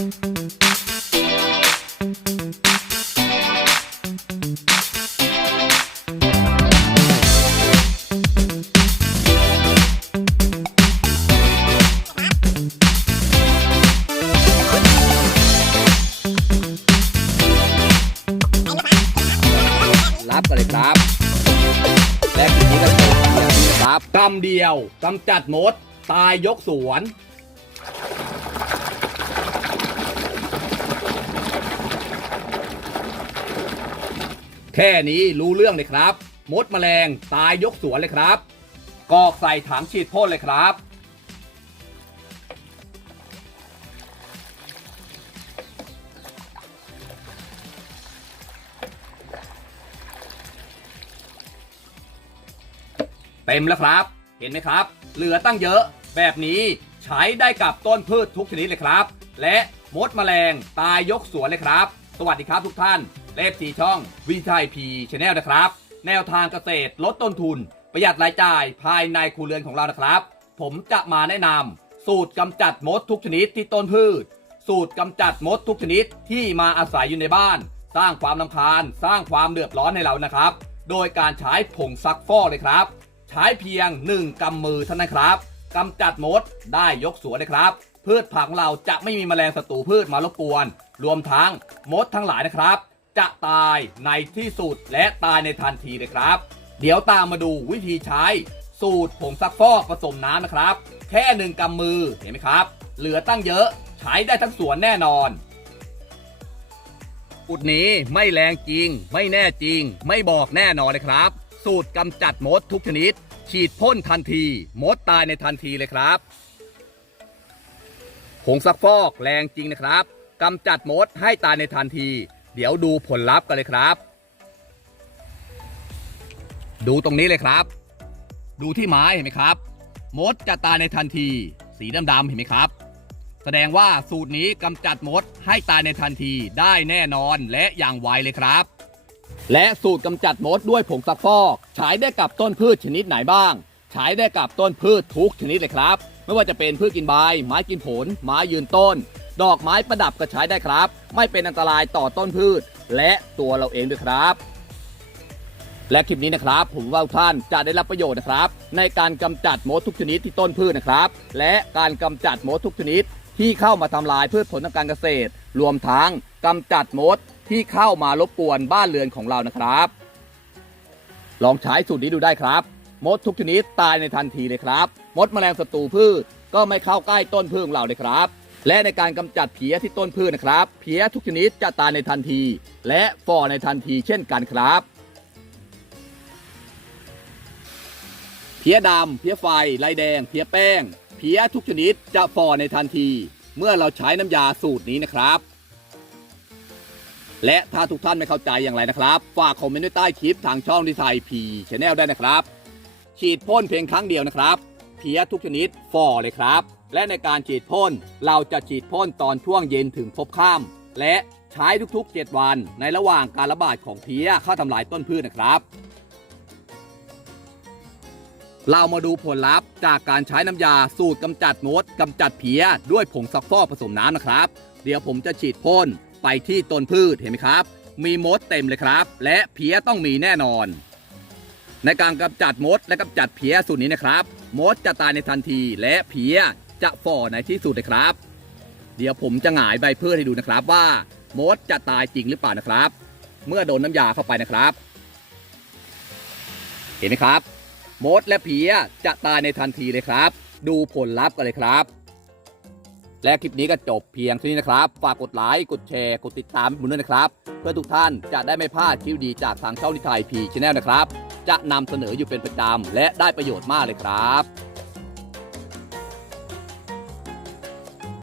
รับกันเลยครับ และทีนี้ก็จบอย่างนี้นะครับกำเดียวกำจัดมด ตายยกสวน แค่นี้รู้เรื่องเลยครับ มดแมลงตายยกสวนเลยครับกอกใส่ถังฉีดพ่นเลยครับ เต็มแล้วครับ เห็นไหมครับ เหลือตั้งเยอะแบบนี้ใช้ได้กับต้นพืชทุกชนิดเลยครับ และมดแมลงตายยกสวนเลยครับ สวัสดีครับทุกท่าน เลขสีช่องวิชัยพีชแนลนะครับ แนวทางเกษตรลดต้นทุน ประหยัดรายจ่ายภายในครัวเรือนของเรานะครับ ผมจะมาแนะนำสูตรกำจัดมดทุกชนิดที่ต้นพืช สูตรกำจัดมดทุกชนิดที่มาอาศัยอยู่ในบ้าน สร้างความลำคาญ สร้างความเดือดร้อนให้เรานะครับ โดยการใช้ผงซักฟอกเลยครับ ใช้เพียง 1กำมือเท่านั้นครับกำจัดมดได้ยกสวนเลยครับพืชผักของเราจะไม่มีแมลงศัตรูพืชมารบกวน รวมทั้งมดทั้งหลายนะครับ จะตายในที่สุดและตายในทันทีเลยครับ เดี๋ยวตามมาดูวิธีใช้ สูตรผงซักฟอกผสมน้ำนะครับ แค่หนึ่งกำมือเห็นไหมครับ เหลือตั้งเยอะใช้ได้ทั้งสวนแน่นอนอุดนี้ไม่แรงจริง ไม่แน่จริง ไม่บอกแน่นอนเลยครับ สูตรกำจัดมดทุกชนิด ฉีดพ่นทันที มดตายในทันทีเลยครับผงซักฟอกแรงจริงนะครับกำจัดมดให้ตายในทันที ดี๋ยวดูผลลัพธ์กันเลยครับ ดูตรงนี้เลยครับ ดูที่ไม้เห็นไหมครับ มดจะตายในทันที สีดำๆเห็นไหมครับ แสดงว่าสูตรนี้กำจัดมดให้ตายในทันทีได้แน่นอนและอย่างไวเลยครับ และสูตรกำจัดมดด้วยผงซักฟอกใช้ได้กับต้นพืชชนิดไหนบ้าง ใช้ได้กับต้นพืชทุกชนิดเลยครับ ไม่ว่าจะเป็นพืชกินใบไม้กินผลไม้ยืนต้น ดอกไม้ประดับก็ใช้ได้ครับ ไม่เป็นอันตรายต่อต้นพืช และตัวเราเองด้วยครับ และคลิปนี้นะครับ ผมว่าท่านจะได้รับประโยชน์นะครับ ในการกำจัดมดทุกชนิดที่ต้นพืชนะครับ และการกำจัดมดทุกชนิด ที่เข้ามาทำลายพืชผลทางการเกษตร รวมทั้งกำจัดมดที่เข้ามารบกวนบ้านเรือนของเรานะครับ ลองใช้สูตรนี้ดูได้ครับ มดทุกชนิดตายในทันทีเลยครับ มดแมลงศัตรูพืชก็ไม่เข้าใกล้ต้นพืชของเราเลยครับ และในการกำจัดเพี้ยที่ต้นพืชนะครับ เพี้ยทุกชนิดจะตายในทันที และฝ่อในทันทีเช่นกันครับ เพี้ยดำเพี้ยไฟลายแดง เพี้ยแป้ง เพี้ยทุกชนิดจะฟอในทันที เมื่อเราใช้น้ำยาสูตรนี้นะครับ และถ้าทุกท่านไม่เข้าใจอย่างไรนะครับ ฝากคอมเมนต์ไว้ใต้คลิปทางช่องดีไซน์พีชแนลได้นะครับ ฉีดพ่นเพียงครั้งเดียวนะครับ เพี้ยทุกชนิดฟอเลยครับ และในการฉีดพ่นเราจะฉีดพ่นตอนช่วงเย็นถึงพบค่ำและใช้ทุกๆ 7 วันในระหว่างการระบาดของเพี้ยเข้าทำลายต้นพืชนะครับ เรามาดูผลลัพธ์จากการใช้น้ำยาสูตรกำจัดมดกำจัดเพี้ยด้วยผงซักฟอกผสมน้ำนะครับ เดี๋ยวผมจะฉีดพ่นไปที่ต้นพืชเห็นไหมครับ มีมดเต็มเลยครับ และเพี้ยต้องมีแน่นอน ในการกำจัดมดและกำจัดเพี้ยสูตรนี้นะครับ มดจะตายในทันทีและเพี้ย จะฝ่อในที่สุดเลยครับ เดี๋ยวผมจะหงายใบพืชให้ดูนะครับว่ามดจะตายจริงหรือเปล่านะครับ เมื่อโดนน้ำยาเข้าไปนะครับ เห็นไหมครับ มดและเพียจะตายในทันทีเลยครับ ดูผลลัพธ์กันเลยครับ และคลิปนี้ก็จบเพียงเท่านี้นะครับ ฝากกดไลค์กดแชร์กดติดตามให้ผมด้วยนะครับ เพื่อทุกท่านจะได้ไม่พลาดคลิปดีจากทางช่องนิทายพีชแนลนะครับ จะนำเสนออยู่เป็นประจำและได้ประโยชน์มากเลยครับ